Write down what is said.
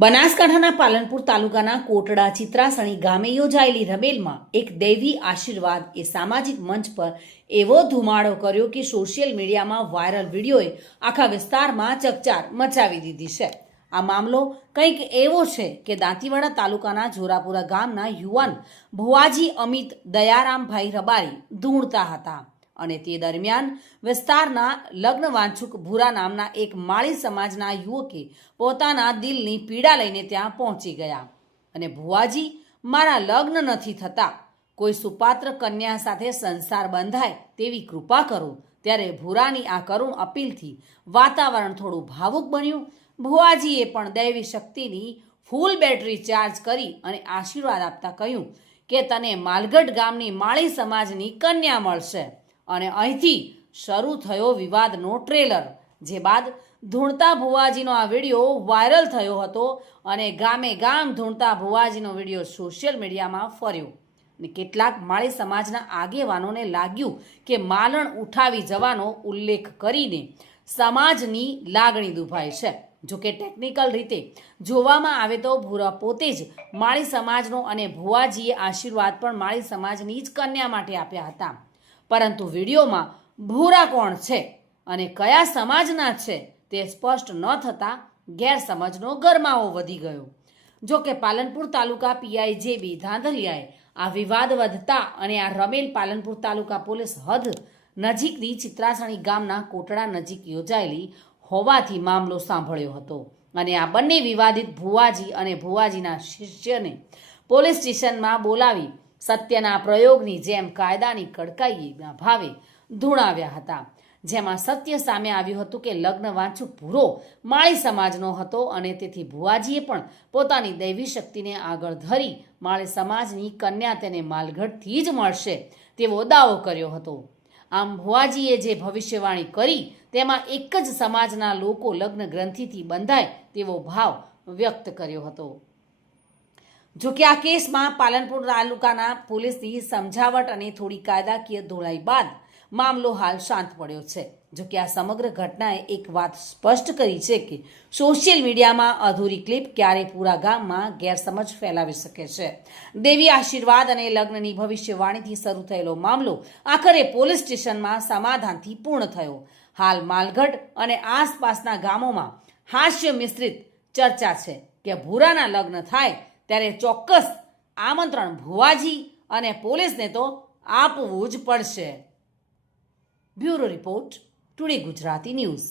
બનાસકાંઠાના પાલનપુર તાલુકાના કોટડા, ચિત્રાસણી ગામે યોજાયેલી રમેલમાં એક દૈવી આશીર્વાદ એ સામાજિક મંચ પર એવો ધુમાડો કર્યો કે સોશિયલ મીડિયામાં વાયરલ વિડીયોએ આખા વિસ્તારમાં ચકચાર મચાવી દીધી છે. આ મામલો કંઈક એવો છે કે દાંતીવાડા તાલુકાના જોરાપુરા ગામના યુવાન ભુવાજી અમિત દયારામભાઈ રબારી ધૂણતા હતા. અને તે દરમિયાન વિસ્તારના લગ્ન વાંછુક ભૂરા નામના એક માળી સમાજના યુવકે પોતાના દિલની પીડા લઈને ત્યાં પહોંચી ગયા. અને ભુવાજી, મારા લગ્ન નથી થતા. કોઈ સુપાત્ર કન્યા સાથે સંસાર બંધાય તેવી કૃપા કરો. ત્યારે ભૂરાની આ કરુણ અપીલથી વાતાવરણ થોડું ભાવુક બન્યું. ભુવાજીએ પણ દૈવી શક્તિની ફૂલ બેટરી ચાર્જ કરી અને આશીર્વાદ આપતા કહ્યું કે, તને માલગઢ ગામની માળી સમાજની કન્યા મળશે. અને અહીંથી શરૂ થયો વિવાદનો ટ્રેલર, જે બાદ ધૂણતા ભુવાજીનો આ વીડિયો વાયરલ થયો હતો અને ગામે ગામ ધૂણતા ભુવાજીનો વીડિયો સોશિયલ મીડિયામાં ફર્યો. અને કેટલાક માળી સમાજના આગેવાનોને લાગ્યું કે માલણ ઉઠાવી જવાનો ઉલ્લેખ કરીને સમાજની લાગણી દુભાઈ છે. જોકે ટેકનિકલ રીતે જોવામાં આવે તો ભૂરા પોતે જ માળી સમાજનો અને ભુવાજીએ આશીર્વાદ પણ માળી સમાજની જ કન્યા માટે આપ્યા હતા. પરંતુ વિડીયોમાં ભૂરા કોણ છે અને કયા સમાજના છે તે સ્પષ્ટ ન થતાં ગેરસમજનો ગરમાવો વધી ગયો. જો કે પાલનપુર તાલુકા પીઆઈ જે બી ધાંધલિયાએ આ વિવાદ વધતા અને આ રમેલ પાલનપુર તાલુકા પોલીસ હદ નજીકની ચિત્રાસણી ગામના કોટડા નજીક યોજાયેલી હોવાથી મામલો સાંભળ્યો હતો અને આ બંને વિવાદિત ભુવાજી અને ભુવાજીના શિષ્યને પોલીસ સ્ટેશનમાં બોલાવી સત્યના પ્રયોગની જેમ કાયદાની કડકાઈના ભાવે ધૂણાવ્યા હતા. જેમાં સત્ય સામે આવ્યું હતું કે લગ્ન વાંચુ ભૂરો માળી સમાજનો હતો અને તેથી ભુવાજીએ પણ પોતાની દૈવી શક્તિને આગળ ધરી માળી સમાજની કન્યા તેને માલગઢથી જ મળશે તેવો દાવો કર્યો હતો. આમ ભુવાજીએ જે ભવિષ્યવાણી કરી તેમાં એક જ સમાજના લોકો લગ્ન ગ્રંથિથી બંધાય તેવો ભાવ વ્યક્ત કર્યો હતો. જો કે આ કેસમાં પાલનપુર તાલુકાના પોલીસની સમજાવટ અને થોડી કાયદાકીય ધોળાઈ બાદ મામલો હાલ શાંત પડ્યો છે. જો કે આ સમગ્ર ઘટનાએ એક વાત સ્પષ્ટ કરી છે કે સોશિયલ મીડિયામાં અધૂરી ક્લિપ ક્યારે પૂરા ગામમાં ગેરસમજ ફેલાવી શકે છે. દેવી આશીર્વાદ અને લગ્નની ભવિષ્યવાણીથી શરૂ થયેલો મામલો આખરે પોલીસ સ્ટેશનમાં સમાધાનથી પૂર્ણ થયો. હાલ માલગઢ અને આસપાસના ગામોમાં હાસ્ય મિશ્રિત ચર્ચા છે કે ભૂરાના લગ્ન થાય ત્યારે ચોક્કસ આમંત્રણ ભુવાજી અને પોલીસને તો આપવું જ પડશે. Bureau report, today Gujarati news.